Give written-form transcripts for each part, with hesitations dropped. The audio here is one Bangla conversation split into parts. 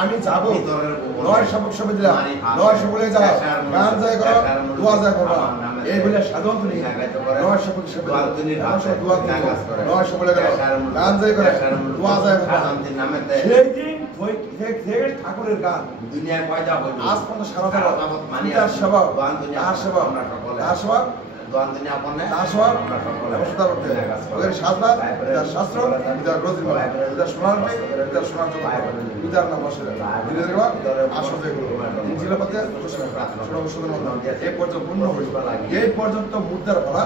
আমি যাবো নয় সবক সবে দিলাম নয় সকলে যাও গান জয় করো দোয়া জয় করো এই বলে সাধন তুমি নয় সবক সবে দোয়া নয় সকলে গেল গান জয় করে দোয়া জয় করো সেই দিন ঠাকুরের গান দুনিয়ায় পয়দা হইল আজ পর্যন্ত সারা তার স্বভাব তার স্বভাব তার স্বভাব এই পর্যন্ত মুদ্রার পালা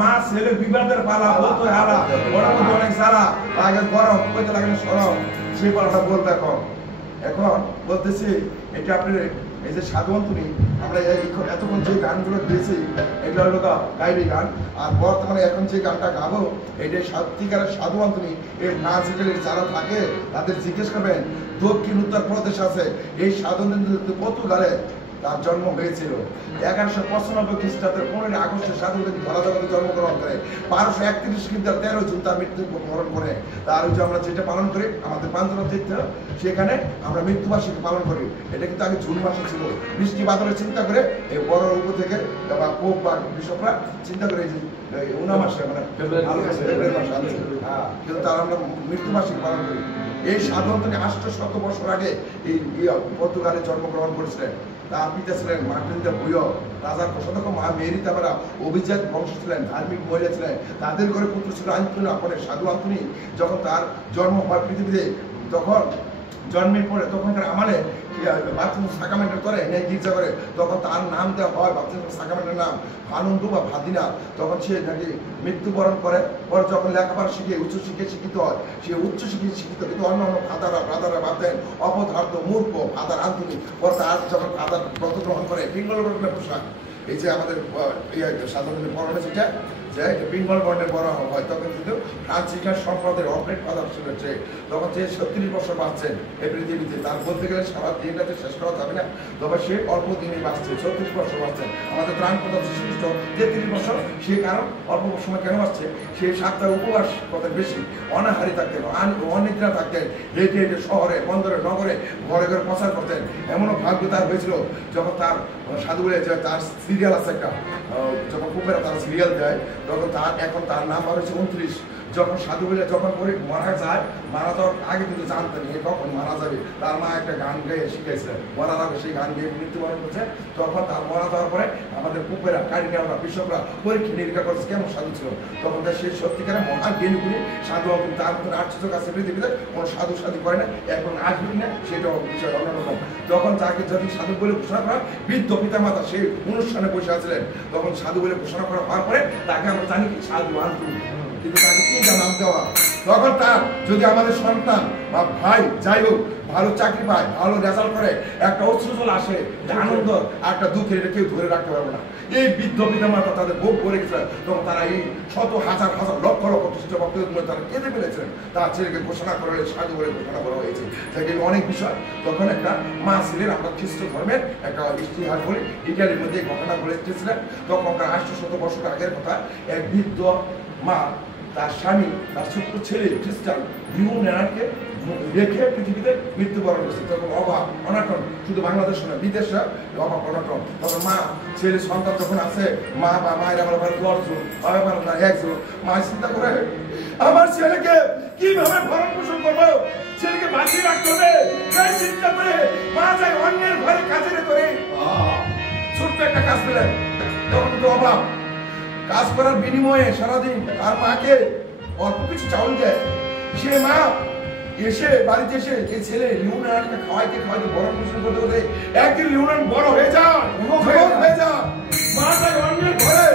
মা ছেলে বিবাদের পালা হতো হারা অনেক সারা আগে গরম কইতে লাগে সরম সেই পালাটা বলবে এখন বলতেছি এটা আপনি এই যে সাধু অন্তনী আমরা এতক্ষণ যে গানগুলো দিয়েছি এগুলো হলো গাইবি গান আর বর্তমানে এখন যে গানটা গাবো এটাই সত্যিকারের সাধু অন্তনী এর নাচ যারা থাকে তাদের জিজ্ঞেস করবেন দক্ষিণ উত্তর প্রদেশ আছে এই সাধু পর্তুগালে তার জন্ম হয়েছিল 1195 খ্রিস্টাব্দের 15 আগস্টে সাধু ধরা জগতে জন্মগ্রহণ করে 1231 খ্রিস্টাব্দের 13 জুন তার মৃত্যুবরণ করে। তার ওই যে আমরা যেটা পালন করি আমাদের পাঞ্চনা তীর্থ সেখানে আমরা মৃত্যুবার্ষিকী পালন করি। এটা কিন্তু আগে জুন মাসে ছিল। বৃষ্টি বাদলের চিন্তা করে এই বড় উপর থেকে বা পোপ বা বিশপরা চিন্তা করে যে উনা মাসে মানে ফেব্রুয়ারি মাসে আছে কিন্তু তার আমরা মৃত্যুবার্ষিকী পালন করি। এই সাধারণত 800 বছর আগে এই পর্তুগালে জন্মগ্রহণ করেছিলেন। তার পিতা ছিলেন মার্টিন দে বুয়ো, রাজার কোষাধ্যক্ষ মা মেরি তাবারা অভিজাত বংশ ছিলেন, ধার্মিক মহিলা ছিলেন। তাদের ঘরে পুত্র ছিল আন্তনি আপনের সাধু আন্তনি। যখন তার জন্ম হয় পৃথিবীতে তখন জন্মের পরে তখনকার আমলে বাথরুম সাকামেন্টের করে নেই গির্জা করে তখন তার নাম দেওয়া হয় বাথরুম সাকামেন্টের নাম আনন্দ বা ভাদিনা। তখন সে নাকি মৃত্যুবরণ করে পরে যখন লেখাপড়া শিখে উচ্চশিক্ষায় শিক্ষিত হয় সে উচ্চশিক্ষায় শিক্ষিত কিন্তু অন্য অন্য ব্রাদাররা ভাবতেন অপদার্থ মূর্খ ফাদার আন্তনি। পরে তার যখন ফাদার ব্রত গ্রহণ করে বেঙ্গল বর্ণের পোশাক এই যে আমাদের সাধারণ পরনে যেটা যে বেঙ্গল বর্ণের বড় হয় তখন কিন্তু ফ্রান্সিকান সম্প্রদায়ের অপরেট ফাদার ছিল যে তখন যে 36 বছর বাঁচছেন এই পৃথিবীতে তার বলতে গেলে সারা দিনটাতে শেষ করা যাবে না। তবে সে অল্প দিনে বাঁচছে 36 বছর বাঁচছেন। আমাদের ত্রাণ প্রদান শ্রেষ্ঠ 33 বছর সে কারণ অল্প সময় কেন বাঁচছে সে 7টা উপবাস কত বেশি অনাহারি থাকতেন অনিদ্রা থাকতেন হেঁটে হেঁটে শহরে বন্দরে নগরে ঘরে ঘরে প্রচার করতেন। এমনও ভাগ্য তার হয়েছিল যখন তার সাধু বলে যে তার সিরিয়াল আছে একটা যখন কুপেরা তার সিরিয়াল দেয় তখন এখন তার নাম হয়েছে 29। যখন সাধু বলে যখন পরে মারা যায় মারা যাওয়ার আগে কিন্তু জানতেন এ কখন মারা যাবে। তার মা একটা গান গেয়ে শিখেছিলেন মরার আগে সেই গান গেয়ে মৃত্যুবরণ করছে। তখন তার মারা যাওয়ার পরে আমাদের কুপেরা কারিগররা বিশ্বকরা পরীক্ষা নিরীক্ষা করছে কেমন সাধু ছিল। তখন সেই সত্যিকারের মহান জ্ঞানীগুলি সাধু তার মতন আশ্চর্য কাছে পৃথিবীতে কোনো সাধু করে না এখন আসবেন না সেটাও বিষয় অন্যরকম। তখন তাকে যদি সাধু বলে ঘোষণা করা বৃদ্ধ পিতা মাতা সেই অনুষ্ঠানে বসে আছিলেন তখন সাধু বলে ঘোষণা করা হওয়ার পরে তাকে আমরা জানি কি সাধু আন্তনি কিন্তু তাকে তিনটা নাম দেওয়া। তখন তার যদি আমাদের সন্তান বা ভাই যাই হোক ভালো চাকরি পায় ভালো রেজাল্ট করে একটা অশ্রুজল আসে আনন্দ আর একটা দুঃখের এটা কেউ ধরে রাখতে পারবে না। এই বৃদ্ধ পিতা মাতা তাদের ভোগ করে গেছিলেন তখন তারা এই শত হাজার হাজার লক্ষ লক্ষ খ্রিস্ট ভক্তদের মধ্যে তারা কেঁদে ফেলেছিলেন। তার ছেলেকে ঘোষণা করা হয়েছে সাধু বলে ঘোষণা করা হয়েছে সেখানে অনেক বিষয়। তখন একটা মা ছিলেন আমরা খ্রিস্ট ধর্মের একটা ইতিহাস বলি ইটালির মধ্যে ঘটনা ঘটে এসেছিলেন। তখনকার 800 বছর আগের কথা এক বৃদ্ধ মা তার স্বামী তার ছোট্ট ছেলে খ্রিস্টান লিওনার্ডকে রেখে পৃথিবীতে মৃত্যুবরণ করেছে। তখন অভাব অনাটন শুধু বাংলাদেশ নয় বিদেশে অভাব অনাটন। তখন মা ছেলে সন্তান যখন আছে মা বা মায়ের আমার 10 জন বাবা না 1 জন মা চিন্তা করে আমার ছেলেকে কিভাবে ভরণ পোষণ করবো ছেলেকে বাঁচিয়ে রাখতে হবে সেই চিন্তা করে মা যায় অন্যের ঘরে কাজের করে ছোট্ট একটা কাজ পেলেন। তখন তো অভাব কাজ করার বিনিময়ে সারাদিন তার মাকে অল্প কিছু চাউল দেয়। সে মা এসে বাড়িতে এসে এই ছেলে লিওনার্ডকে খাওয়াইতে ভরণ পোষণ করতে করতে একদিন লিওনার্ড বড় হয়ে যান মা তাই অন্যের ঘরে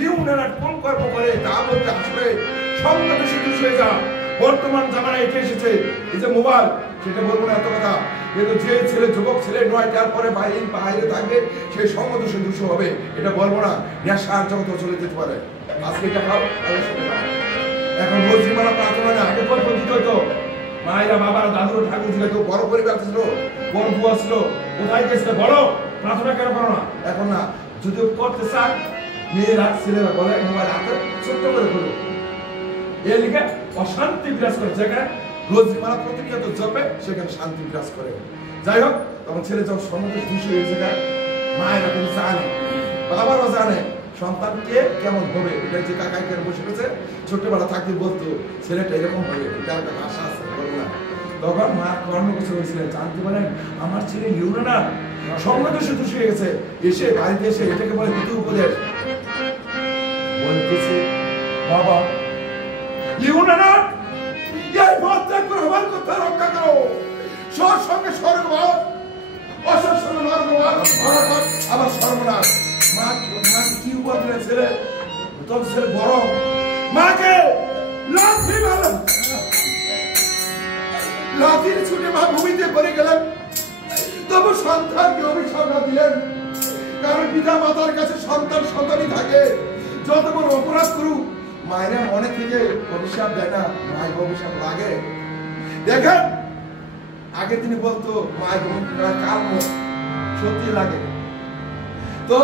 লিওনার্ড কোন কর্ম করে তা বলতে আসবে সঙ্গে দোষী হয়ে যান। বর্তমান জামানায় এসে এসেছে এই যে মোবাইল সেটা বলবো না এত কথা কিন্তু যে ছেলে যুবক ছেলে 9টার পরে বাইরে থাকবে সে সঙ্গদোষে দূষণ হবে এটা বলবো না। নেশার জগতে চলে যেতে পারে আজকে এটা খাও এখন রোজ মালা প্রার্থনা না আগে পর দিত হইতো মায়েরা বাবারা দাদুর ঠাকুর ছিল, কেউ বড় পরিবার ছিল, বড় বুয়া ছিল, কোথায় গেছিল বলো, প্রার্থনা কেন করো না? এখন না, যদিও করতে চান মেয়েরা ছেলেরা বলে মোবাইল হাতে ছোট্ট করে খুলো, এর লিখে অশান্তি বিরাজ করে। যেখানে রোজমালা প্রতিনিয়ত জপে সেখানে শান্তি বিরাজ করে। যাই হোক, তখন ছেলে যখন সমুদ্রে খুশি হয়েছে, মায়েরা কিন্তু জানে, বাবারও জানে সন্তানকে কেমন হবে। এটা যে কাকাই কেন বসে গেছে, ছোট্টবেলা থাকতে বলতো ছেলেটা এরকম হবে, এটা একটা ভাষা আছে, বলো না। তখন মা কর্মকুশল হয়েছিলেন, জানতে পারেন আমার ছেলে লিওনা না সমুদ্রে খুশি হয়ে গেছে। এসে বাড়িতে এসে এটাকে বলে দ্বিতীয় উপদেশ বলতেছে, বাবা লিওনা না এই পথ ত্যাগ করে আমার কথা রক্ষা করো, সর সঙ্গে স্বর্গবাস, অসর সঙ্গে নরকবাস, আবার সর্বনাশ। মা কি উপদেশ ছেলে, তোর ছেলে বড়, মাকে লাথি মারো, লাথির ছুটে মা ভূমিতে পড়ে গেলেন। তবু সন্তানকে অভিশাপ না দিলেন, কারণ পিতা মাতার কাছে সন্তান সন্তানই থাকে, যত বড় অপরাধ করুক মায়েরা মনে থেকে অভিশাপ দেয় না, মায়ের অভিশাপ লাগে। দেখেন আগে তিনি বলতো মায়ের কাল সত্যি লাগে, তো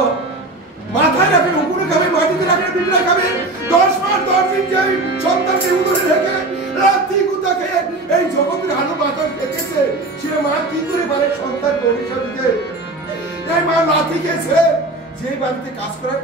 মাথায় রাখেন উপরে খাবে, মাটিতে রাখেন পিঠে খাবে, 10 মাস 10 দিন যে সন্তানকে উদরে রেখে রাত্রি গুতা খেয়ে এই জগতের আলো বাতাস দেখেছে, সে মা কি করে পারে সন্তানকে অভিশাপ দিতে? এই মা লাথি খেয়েছে, যে বাড়িতে কাজ করে